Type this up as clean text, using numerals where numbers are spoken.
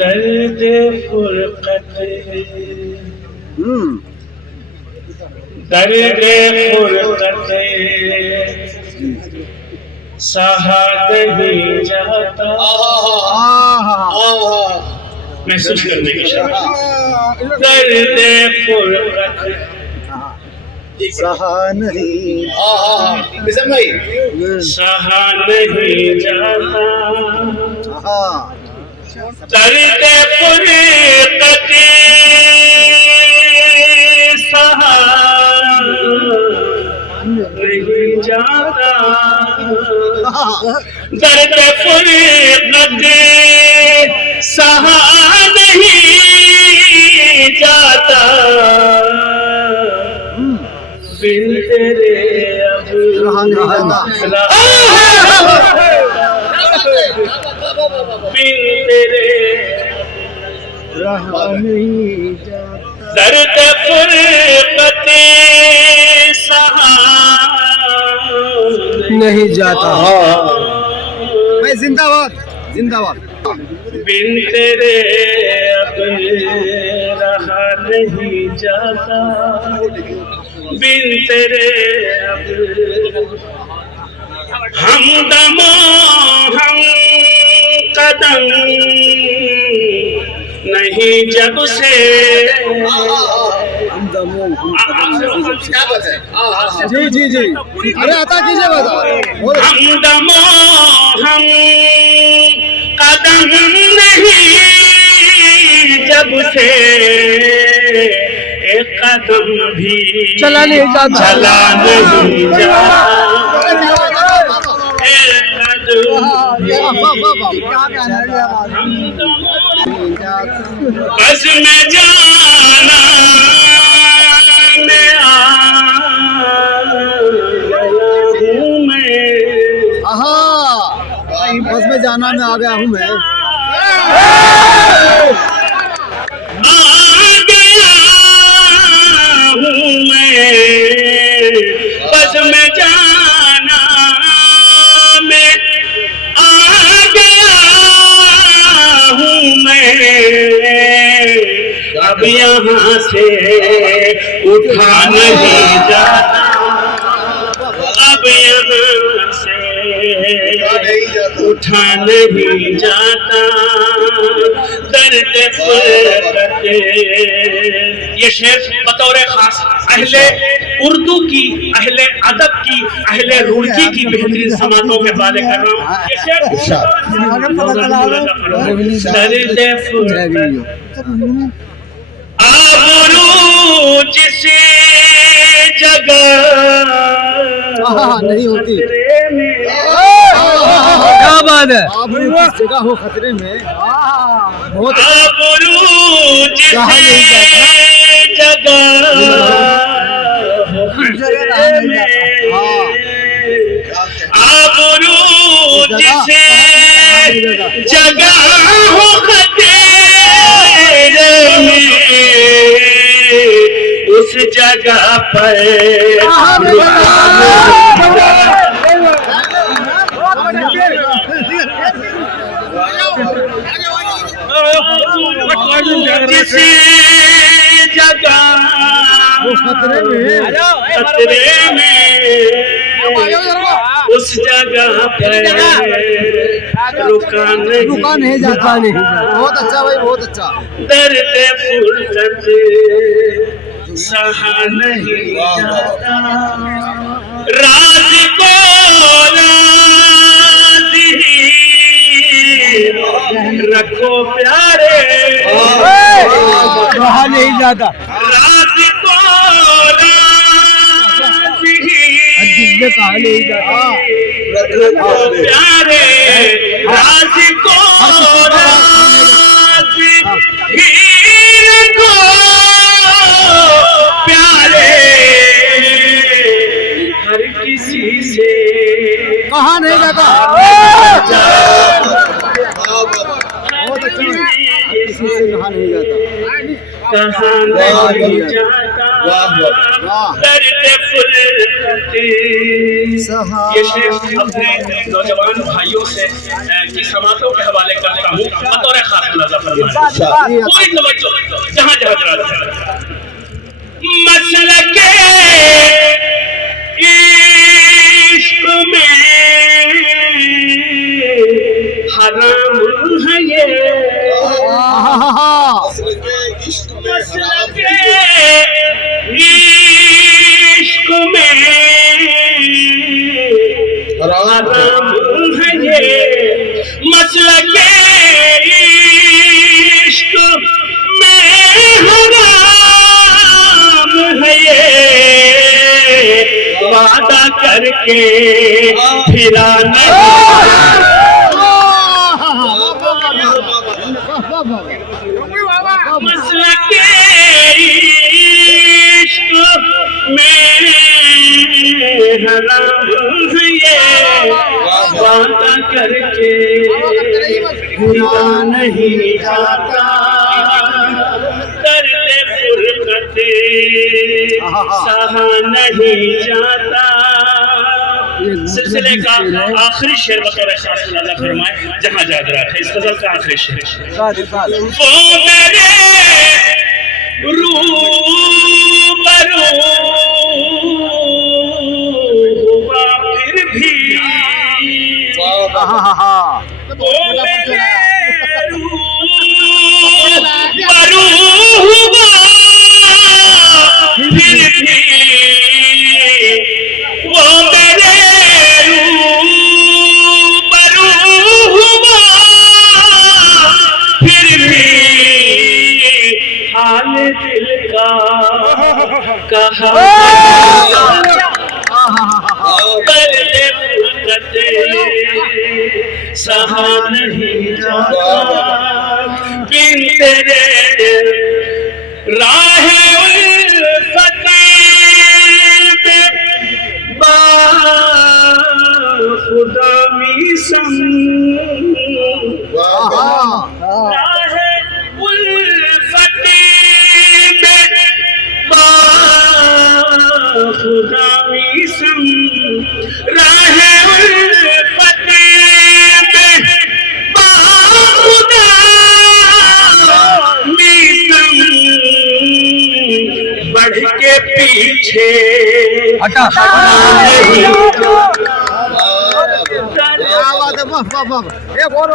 दर्द फुरकत दर्द फुरकत सहा नहीं जाता। महसूस करने की शर्त। दर्द फुरकत सहा नहीं सहा नहीं जाता। दर्द फुरकत सहा नहीं जाता। दर्द फुरकत सहा नहीं जाता। बिन तेरे अब रहा नहीं जाता। बिन तेरे रहा नहीं जाता। दर्द फुरकत सहा नहीं जाता। मैं जिंदाबाद जिंदाबाद। बिन तेरे अब रहा नहीं जाता। बिन तेरे अब हमदमो हम कदम नहीं जब से। जी जी जी, अरे आता कीजिए बता। हमदमो हम कदम नहीं जब से। एक कदम भी चला नहीं जाता। चला नहीं जाता। एक कदम भी बस में जाना में आ गया हूँ मैं। बस में जाना में आ गया हूँ मैं। बस में जाना में आ गया हूँ मैं। अब यहाँ से उठा नहीं जाता। अब यहाँ से उठा नहीं जाता। दर्द फुरकत। ये शेर बतौर खास अहले उर्दू की, अहले अदब की, अहले रुड़की की बेहतरीन समातों के बारे कर रहा हूँ। ये शेर दर्द फुरकत आबरू जिस जगह नहीं होती। में क्या बात है। आबरू जिस जगह हो खतरे में बहुत आबरू जिस जगह आबरू जिस जगह हो खतरे में उस जगह पर जिस जगह खतरे में उस जगह पर रुका नहीं जाता। नहीं बहुत अच्छा भाई, बहुत अच्छा। दर्द फुरकत सहा नहीं जाता। राज को राज ही रखो प्यारे। रहा नहीं जाता। राज को राज ही कहा नहीं जाता। रखो प्यारे। राज को राज ही रखो प्यारे। हर किसी से कहा नहीं जाता। बहुत अच्छा। किसी से कहा नहीं जाता। कहाँ नहीं जाता दर्द फुरकते। ये शेर अपने नौजवान भाइयों से की समातों के हवाले करता हूँ, बतौर खास मुलाजा फरमाएं। पूरी तवज्जो जहाँ जहाँ जरा मसलके इश्क में हराम है ये, मसलके इश्क में हराम है ये, मसलके इश्क में हराम है ये, वादा करके फिरा नहीं। मसलके इश्क में हराम है ये, वादा करके फिरा नहीं जाता दर्द फुरकते सहा नहीं जाता। सिलसिले का आखिरी शेर बतौर खास मुलाजा फरमाए जहाँ जाग रहा था। इस गजल का आखिरी शेर, वो मेरे रूबरू हुआ फिर भी, वो मेरे रूबरू हुआ फिर भी, वो मेरे रूबरू हुआ फिर भी, हाल दिल का कहा दर्द फुरकते सहा नहीं जाता बिन तेरे राह उल्फत पे खुदा मिसम, राह उल्फत पे खुदा मिसम, राह उल्फत पे खुदा मिसम, बढ़ के पीछे हटा नहीं। एक और